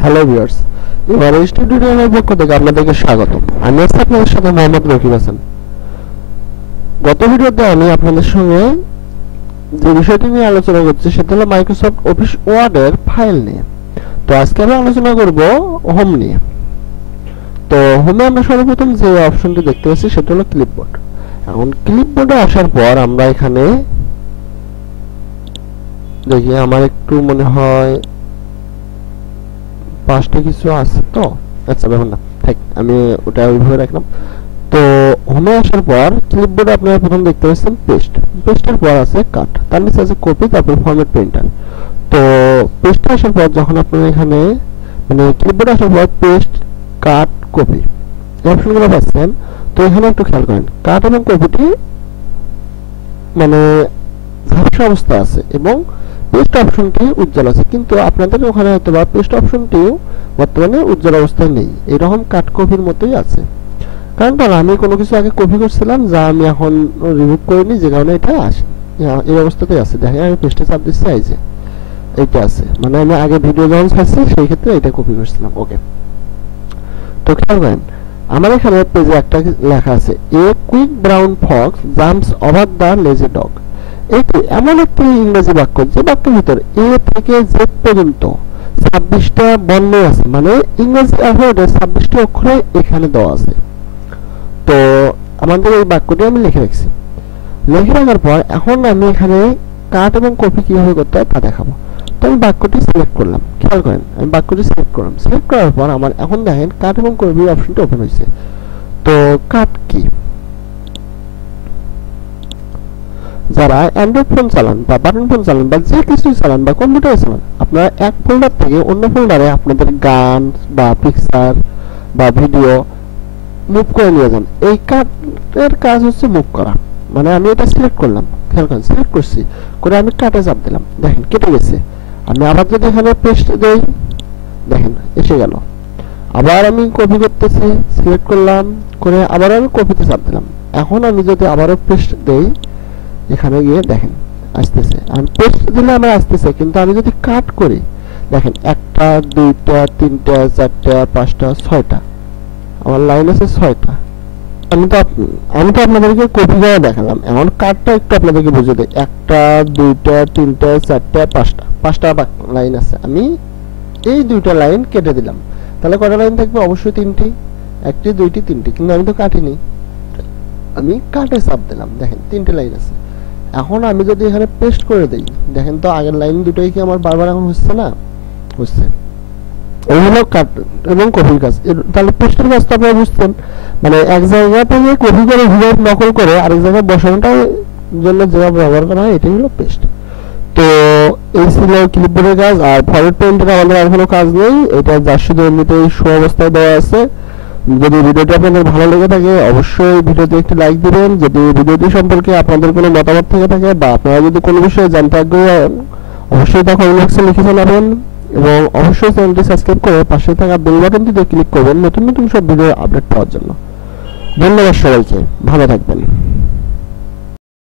Hello viewers, এবার এই টিউটোরিয়ালের পক্ষ থেকে আপনাদেরকে স্বাগতম। আমি আছি আপনাদের সাথে মোহাম্মদ রকিব হাসান। গত ভিডিওতে আমি আপনাদের সঙ্গে যে বিষয়টি নিয়ে আলোচনা করছি সেটা হলো মাইক্রোসফট অফিস ওয়ার্ডের ফাইল নিয়ে। তো আজকে আমি আলোচনা করব হোম নিয়ে। তো হোমে আমরা সর্বপ্রথম যে অপশনটি দেখতে পাচ্ছি সেটা হলো ক্লিপবোর্ড। এখন ক্লিপবোর্ডে আসার পর আমরা এখানে দেখি, আমার একটু মনে হয় পাঁচটা কিছু আছে, তো আচ্ছা ব্যাপার না, থাক, আমি ওটা ওইভাবে রাখলাম। তো হোমে আসার পর ক্লিপবোর্ডে আপনারা প্রথম দেখতে পাচ্ছেন পেস্টের পর আছে কাট, তার নিচে আছে কপি, তারপর ফরম্যাট প্রিন্টার। তো পেস্টে আসার পর যখন আপনারা এখানে মানে ক্লিপবোর্ডে আসার পর পেস্ট, কাট, কপি এই অপশনগুলো পাচ্ছেন। তো এখানে একটু খেয়াল করেন, কাট এবং কপিটি মানে ঝাপসা অবস্থা আছে এবং পেস্ট অপশনটি উজ্জ্বল আছে, কিন্তু আপনাদের ওখানে হয়তো বা পেস্ট অপশনটিও বর্তমানে উজ্জ্বল অবস্থায় নেই, এরকম কাট কপির মতোই আছে। কারণ আমি কোনো কিছু আগে কপি করছিলাম যা আমি এখন রিমুভ করিনি, যে কারণে এটা আসে এই অবস্থাতেই আছে। দেখেন আমি পেস্টে চাপ দিচ্ছি, এই যে এইটা আছে, মানে আমি আগে ভিডিও যখন ছাড়ছি সেই ক্ষেত্রে এটা কপি করছিলাম। ওকে, তো খেয়াল করেন আমার এখানে পেজে একটা লেখা আছে, a quick brown Fox jumps over the lazy dog. এটি এমন একটি ইংরেজি বাক্য যে বাক্যের ভিতর এ থেকে জেড পর্যন্ত 26টা বর্ণ আছে, মানে ইংরেজি অ্যালফাবেটের 26টি অক্ষরে এখানে দেওয়া আছে। তো আমাদের এই বাক্যটি আমি লিখে রাখছি। লিখে রাখার পর এখন আমি এখানে কাট এবং কপি কিভাবে করতে হয় তা দেখাবো। তো আমি বাক্যটি সিলেক্ট করলাম, খেয়াল করেন আমি বাক্যটি সিলেক্ট করলাম। সিলেক্ট করার পর আমার এখন দেখেন কাট এবং কপি অপশনটি ওপেন হয়েছে। তো কাট কি, যারা অ্যান্ড্রয়েড ফোন চালান বা বাটন ফোন চালান বা যে কিছুই চালান বা কম্পিউটার চালান, আপনারা এক ফোল্ডার থেকে অন্য ফোল্ডারে আপনাদের গান বা পিকচার বা ভিডিও মুভ করে নিয়ে যান। এই কাটের কাজ হচ্ছে মুভ করা। মানে আমি এটা সিলেক্ট করলাম, খেয়াল করেন সিলেক্ট করছি করে আমি কাটে চাপ দিলাম, দেখেন কেটে গেছে। আমি আবার যদি এখানে পেস্ট দেই, দেখেন এসে গেল। আবার আমি কপি করতেছি, সিলেক্ট করলাম করে আবার আমি কপিতে চাপ দিলাম। এখন আমি যদি আবারও পেস্ট দেই, এখানে গিয়ে দেখেন আসতেছে। আমি পেস্ট দিলে আমার আসতেছে, কিন্তু আমি যদি কাট করি দেখেন একটা, দুইটা, তিনটা, চারটা, পাঁচটা, ছয়টা, আমার লাইন আছে 6টা। আমি তো আপনাদেরকে কপি করে দেখালাম, এখন কাটটা একটু আপনাদেরকে বুঝিয়ে দেই। একটা, দুইটা, তিনটা, চারটা, পাঁচটা লাইন আছে। আমি এই দুইটা লাইন কেটে দিলাম, তাহলে কটা লাইন থাকবে? অবশ্যই 3টি, 1টি, 2টি, 3টি, কিন্তু আমি তো কাটিনি, আমি কাটে চাপ দিলাম, দেখেন 3টে লাইন আছে। এখন আমি যদি এখানে পেস্ট করে দেই, দেখেন তো আগের লাইন দুটোই কি আমার বারবার এখন হচ্ছে না? হচ্ছে। এই হলো কাট এবং কপির কাজ। তাহলে পেস্টের কাজ তো আপনারা বুঝছেন, মানে এক জায়গা থেকে কপি করে ভিডিও নকল করে আরেক জায়গায় বসানোটার জন্য যেটা ব্যবহার করা হয় এটাই হলো পেস্ট। তো এই ছিল ক্লিপবোর্ডের কাজ। আর ফরওয়ার্ড প্রিন্টের আমাদের আর কোনো কাজ নেই, এটা যার শুধু এমনিতেই শো অবস্থায় দেওয়া আছে। যদি ভিডিওটি আপনাদের ভালো লেগে থাকে অবশ্যই ভিডিওতে একটি লাইক দিবেন। যদি ভিডিওটি সম্পর্কে আপনাদের কোনো মতামত থেকে থাকে বা আপনারা যদি কোনো বিষয়ে জানতে আগ্রহী হন অবশ্যই তা কমেন্ট বক্সে লিখে জানাবেন, এবং অবশ্যই চ্যানেলটি সাবস্ক্রাইব করে পাশে থাকা বেল বাটনটিতে ক্লিক করবেন নতুন নতুন সব ভিডিও আপডেট পাওয়ার জন্য। ধন্যবাদ সবাইকে, ভালো থাকবেন।